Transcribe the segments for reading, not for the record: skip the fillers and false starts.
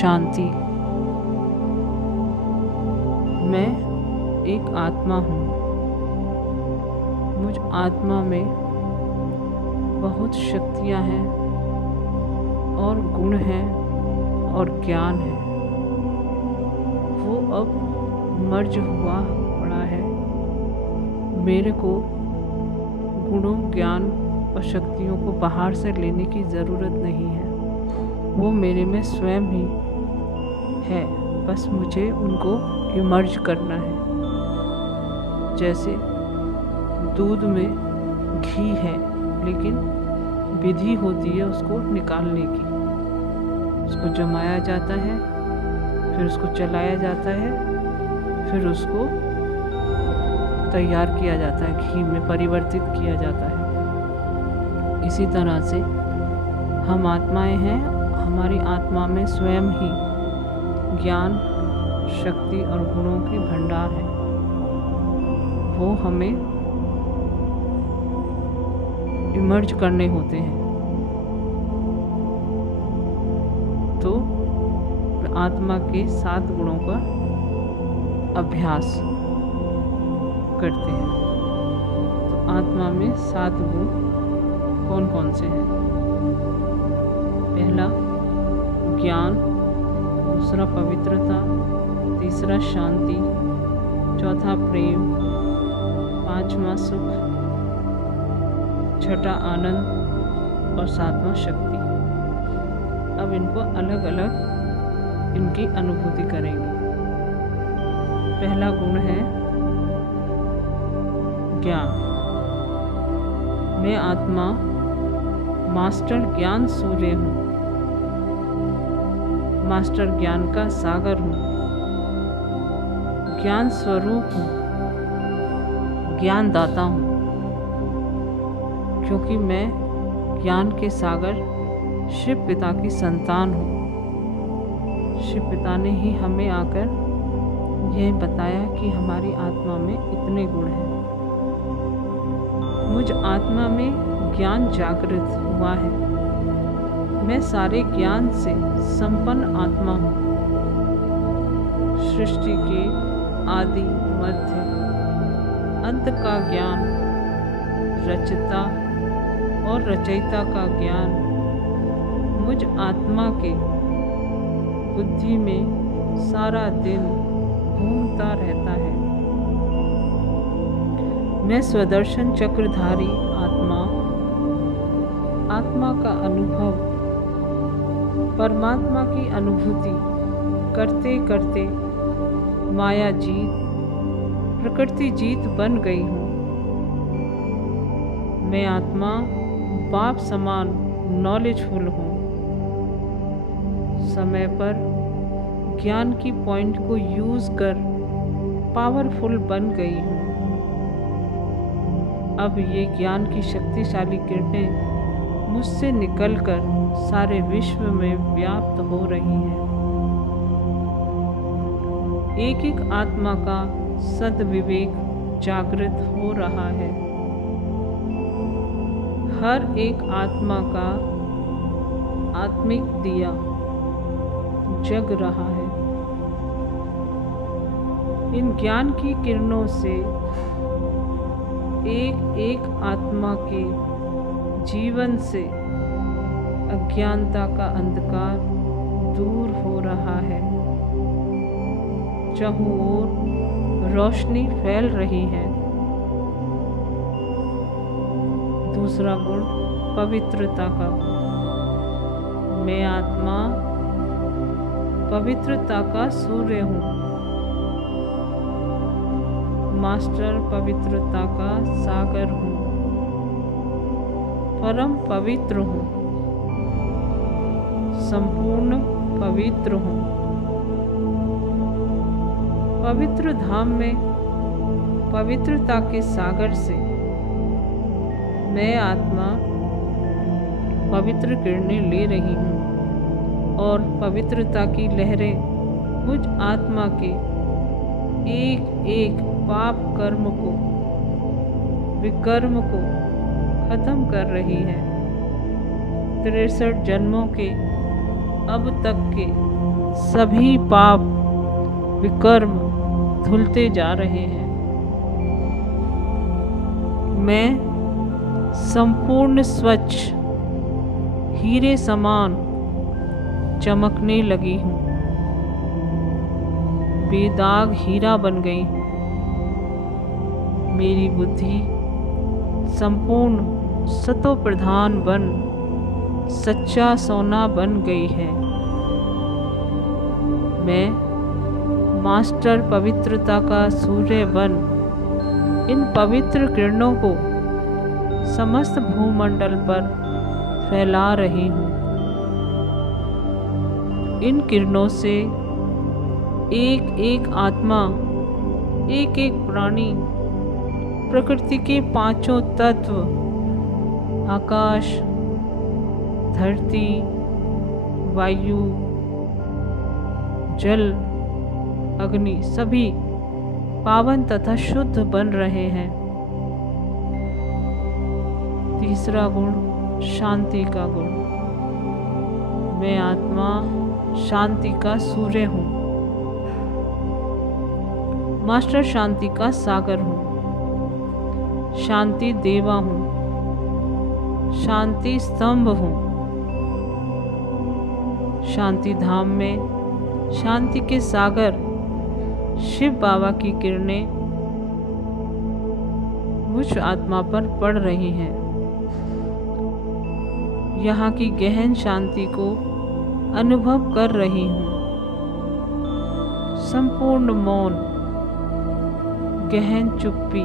शांति। मैं एक आत्मा हूँ। मुझ आत्मा में बहुत शक्तियाँ हैं और गुण हैं और ज्ञान है। वो अब मर्ज हुआ पड़ा है। मेरे को गुणों, ज्ञान और शक्तियों को बाहर से लेने की ज़रूरत नहीं है। वो मेरे में स्वयं ही है, बस मुझे उनको इमर्ज करना है। जैसे दूध में घी है, लेकिन विधि होती है उसको निकालने की। उसको जमाया जाता है, फिर उसको चलाया जाता है, फिर उसको तैयार किया जाता है, घी में परिवर्तित किया जाता है। इसी तरह से हम आत्माएं हैं। हमारी आत्मा में स्वयं ही ज्ञान, शक्ति और गुणों के भंडार है। वो हमें इमर्ज करने होते हैं। तो आत्मा के 7 गुणों का अभ्यास करते हैं। तो आत्मा में 7 गुण कौन कौन से हैं? पहला ज्ञान, दूसरा पवित्रता, तीसरा शांति, चौथा प्रेम, 5वां सुख, 6ठा आनंद और 7वां शक्ति। अब इनको अलग अलग इनकी अनुभूति करेंगे। पहला गुण है ज्ञान। मैं आत्मा मास्टर ज्ञान सूर्य हूँ। मास्टर ज्ञान का सागर हूँ। ज्ञान स्वरूप हूँ। ज्ञान दाता हूँ। क्योंकि मैं ज्ञान के सागर शिव पिता की संतान हूँ। शिव पिता ने ही हमें आकर यह बताया कि हमारी आत्मा में इतने गुण हैं। मुझ आत्मा में ज्ञान जागृत हुआ है। मैं सारे ज्ञान से संपन्न आत्मा हूँ। सृष्टि के आदि, मध्य, अंत का ज्ञान, रचता और रचयिता का ज्ञान मुझ आत्मा के बुद्धि में सारा दिन घूमता रहता है। मैं स्वदर्शन चक्रधारी आत्मा का अनुभव, परमात्मा की अनुभूति करते करते माया जीत, प्रकृति जीत बन गई हूँ। मैं आत्मा बाप समान नॉलेजफुल हूँ। समय पर ज्ञान की पॉइंट को यूज़ कर पावरफुल बन गई हूँ। अब ये ज्ञान की शक्तिशाली किरणें मुझसे निकलकर सारे विश्व में व्याप्त हो रही हैं। एक एक आत्मा का सद्विवेक जागृत हो रहा है। हर एक आत्मा का आत्मिक दिया जग रहा है। इन ज्ञान की किरणों से एक एक आत्मा के जीवन से अज्ञानता का अंधकार दूर हो रहा है। चारों ओर रोशनी फैल रही है। दूसरा गुण पवित्रता का। मैं आत्मा पवित्रता का सूर्य हूँ। मास्टर पवित्रता का सागर हूँ। परम पवित्र हूँ। संपूर्ण पवित्र हूँ। पवित्र धाम में पवित्रता के सागर से मैं आत्मा पवित्र किरणें ले रही हूँ और पवित्रता की लहरें मुझ आत्मा के एक एक पाप कर्म को, विकर्म को खत्म कर रही है। 63 जन्मों के अब तक के सभी पाप विकर्म धुलते जा रहे हैं। मैं संपूर्ण स्वच्छ हीरे समान चमकने लगी हूँ, बेदाग हीरा बन गई हूँ। मेरी बुद्धि संपूर्ण सतो प्रधान बन सच्चा सोना बन गई है। मैं मास्टर पवित्रता का सूर्य बन इन पवित्र किरणों को समस्त भूमंडल पर फैला रही हूँ। इन किरणों से एक एक आत्मा, एक एक प्राणी, प्रकृति के पांचों तत्व आकाश, धरती, वायु, जल, अग्नि सभी पावन तथा शुद्ध बन रहे हैं। तीसरा गुण शांति का गुण। मैं आत्मा शांति का सूर्य हूँ, मास्टर शांति का सागर हूँ, शांति देवा हूँ, शांति स्तंभ हूँ। शांति धाम में शांति के सागर शिव बाबा की किरणें मुझ आत्मा पर पड़ रही हैं। यहाँ की गहन शांति को अनुभव कर रही हूँ। संपूर्ण मौन, गहन चुप्पी,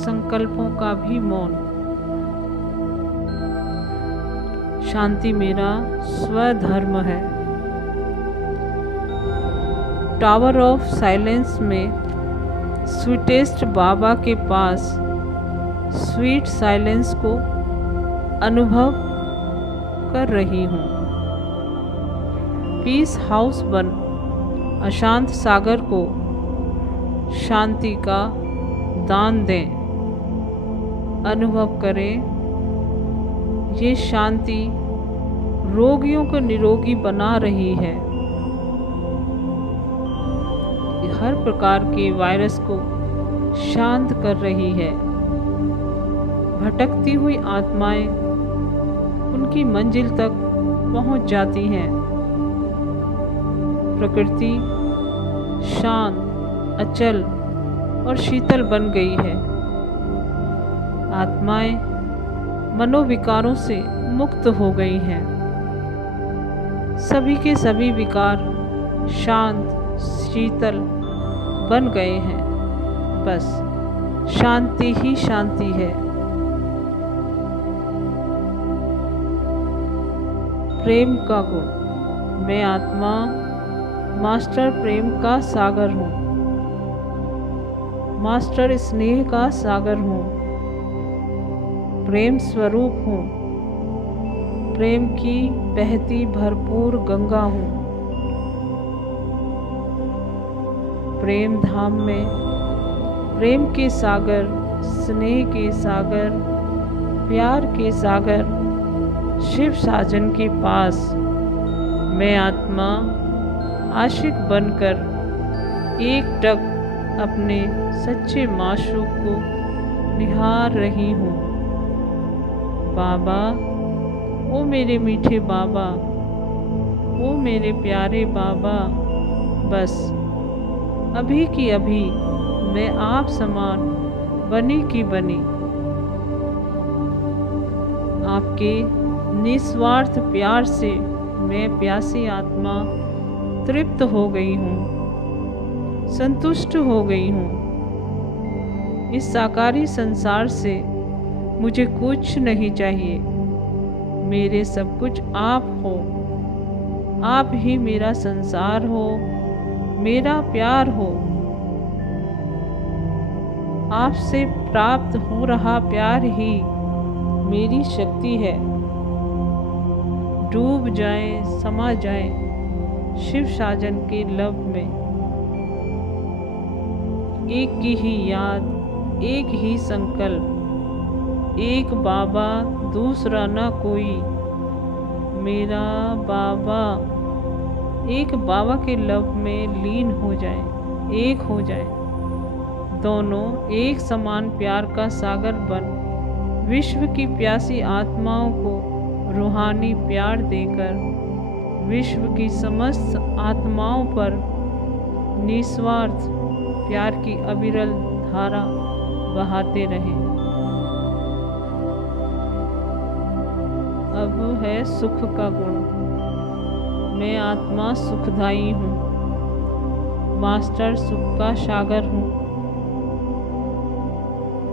संकल्पों का भी मौन। शांति मेरा स्वधर्म है। टावर ऑफ साइलेंस में स्वीटेस्ट बाबा के पास स्वीट साइलेंस को अनुभव कर रही हूँ। पीस हाउस बन अशांत सागर को शांति का दान दें। अनुभव करें, ये शांति रोगियों को निरोगी बना रही है। हर प्रकार के वायरस को शांत कर रही है। भटकती हुई आत्माएं उनकी मंजिल तक पहुंच जाती हैं। प्रकृति शांत, अचल और शीतल बन गई है। आत्माएं मनोविकारों से मुक्त हो गई हैं। सभी के सभी विकार शांत, शीतल बन गए हैं। बस शांति ही शांति है। प्रेम का गुण। मैं आत्मा मास्टर प्रेम का सागर हूँ, मास्टर स्नेह का सागर हूँ, प्रेम स्वरूप हूँ, प्रेम की बहती भरपूर गंगा हूँ। प्रेम धाम में प्रेम के सागर, स्नेह के सागर, प्यार के सागर शिव साजन के पास मैं आत्मा आशिक बनकर एकटक अपने सच्चे माशूक को निहार रही हूँ। बाबा, ओ मेरे मीठे बाबा, ओ मेरे प्यारे बाबा, बस अभी की अभी मैं आप समान बनी की बनी आपके निस्वार्थ प्यार से मैं प्यासी आत्मा तृप्त हो गई हूँ, संतुष्ट हो गई हूँ। इस साकारी संसार से मुझे कुछ नहीं चाहिए। मेरे सब कुछ आप हो, आप ही मेरा संसार हो, मेरा प्यार हो। आपसे प्राप्त हो रहा प्यार ही मेरी शक्ति है। डूब जाएं, समा जाएं शिव साजन के लब में। एक की ही याद, एक ही संकल्प, एक बाबा दूसरा ना कोई। मेरा बाबा, एक बाबा के लब में लीन हो जाए, एक हो जाए। दोनों एक समान प्यार का सागर बन विश्व की प्यासी आत्माओं को रूहानी प्यार देकर विश्व की समस्त आत्माओं पर निस्वार्थ प्यार की अविरल धारा बहाते रहें। अब है सुख का गुण। मैं आत्मा सुखदायी हूँ, मास्टर सुख का सागर हूँ,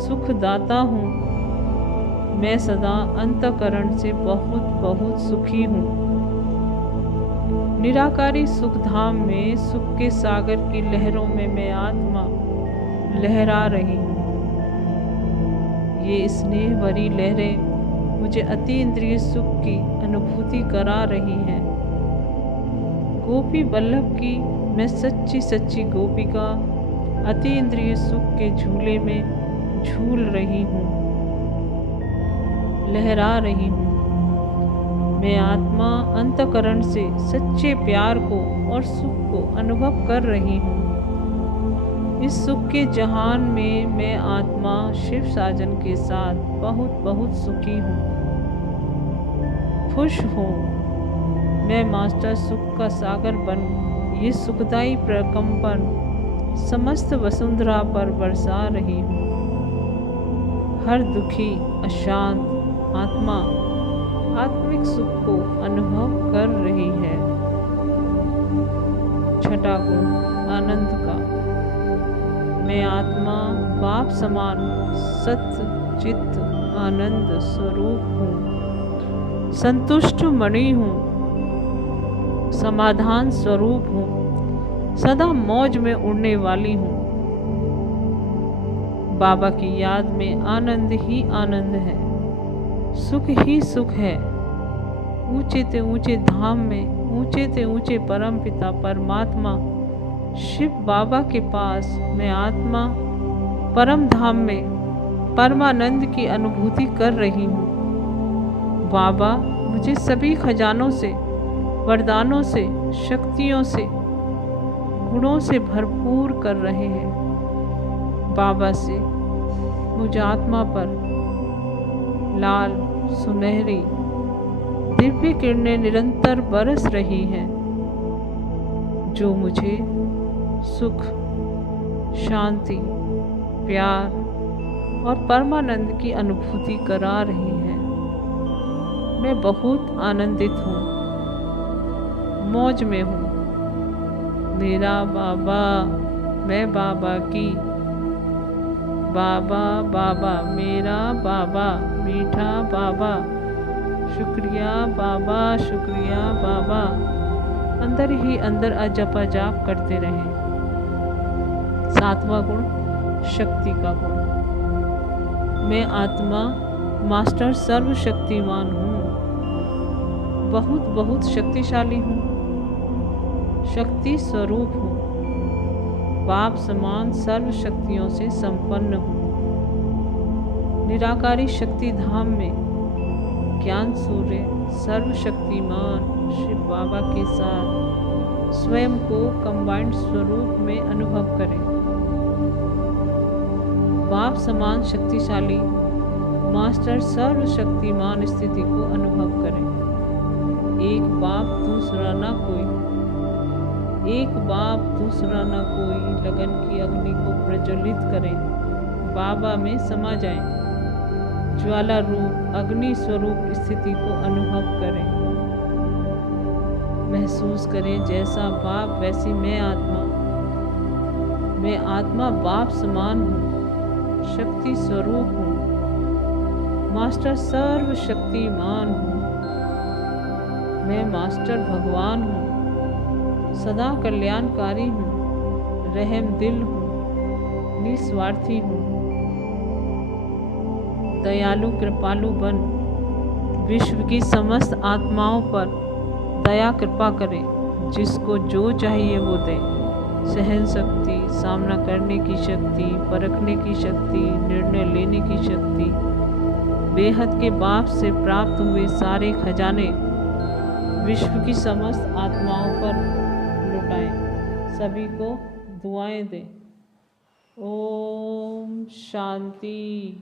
सुखदाता हूँ। मैं सदा अंतःकरण से बहुत बहुत सुखी हूँ। निराकारी सुख धाम में सुख के सागर की लहरों में मैं आत्मा लहरा रही हूँ। ये स्नेह भरी लहरें मुझे अति इंद्रिय सुख की अनुभूति करा रही हैं। गोपी वल्लभ की मैं सच्ची सच्ची गोपिका अति इंद्रिय सुख के झूले में झूल रही हूँ, लहरा रही हूँ। मैं आत्मा अंतःकरण से सच्चे प्यार को और सुख को अनुभव कर रही हूँ। इस सुख के जहान में मैं आत्मा शिव साजन के साथ बहुत बहुत सुखी हूँ, खुश हूँ। मैं मास्टर सुख का सागर बन ये सुखदायी प्रकंपन समस्त वसुंधरा पर बरसा रही हूँ। हर दुखी अशांत आत्मा आत्मिक सुख को अनुभव कर रही है। छठा गुण आनंद का। मैं आत्मा बाप समान सत्य चित्त आनंद स्वरूप हूँ, संतुष्ट मणि हूँ, समाधान स्वरूप हूँ, सदा मौज में उड़ने वाली हूँ। बाबा की याद में आनंद ही आनंद है, सुख ही सुख है। ऊंचे ते ऊंचे धाम में ऊंचे ते ऊंचे परम पिता परमात्मा शिव बाबा के पास मैं आत्मा परम धाम में परमानंद की अनुभूति कर रही हूँ। बाबा मुझे सभी खजानों से, वरदानों से, शक्तियों से, गुणों से भरपूर कर रहे हैं। बाबा से मुझ आत्मा पर लाल सुनहरी दिव्य किरणें निरंतर बरस रही हैं, जो मुझे सुख, शांति, प्यार और परमानंद की अनुभूति करा रही है। मैं बहुत आनंदित हूँ, मौज में हूँ। मेरा बाबा, मैं बाबा की। बाबा बाबा मेरा बाबा, मीठा बाबा, शुक्रिया बाबा, शुक्रिया बाबा। अंदर ही अंदर अजप जाप करते रहें। सातवां गुण शक्ति का गुण। मैं आत्मा मास्टर सर्वशक्तिमान हूँ, बहुत बहुत शक्तिशाली हूँ, शक्ति स्वरूप हूँ, बाप समान सर्व शक्तियों से संपन्न हूँ। निराकारी शक्ति धाम में ज्ञान सूर्य सर्वशक्तिमान शिव बाबा के साथ स्वयं को कंबाइंड स्वरूप में अनुभव करें। बाप समान शक्तिशाली मास्टर सर्वशक्तिमान स्थिति को अनुभव करें। एक बाप दूसरा ना कोई, एक बाप दूसरा ना कोई। लगन की अग्नि को प्रज्वलित करें, बाबा में समा जाएं। ज्वाला रूप अग्नि स्वरूप स्थिति को अनुभव करें। महसूस करें जैसा बाप वैसी मैं आत्मा। मैं आत्मा बाप समान हूँ, शक्ति स्वरूप हूँ, मास्टर सर्वशक्तिमान हूँ। मैं मास्टर भगवान हूँ, सदा कल्याणकारी हूँ, रहम दिल हूँ, निस्वार्थी हूँ। दयालु कृपालु बन विश्व की समस्त आत्माओं पर दया कृपा करें। जिसको जो चाहिए वो दें। सहन शक्ति, सामना करने की शक्ति, परखने की शक्ति, निर्णय लेने की शक्ति, बेहद के बाप से प्राप्त हुए सारे खजाने विश्व की समस्त आत्माओं पर सभी को दुआएं दें। ओम शांति।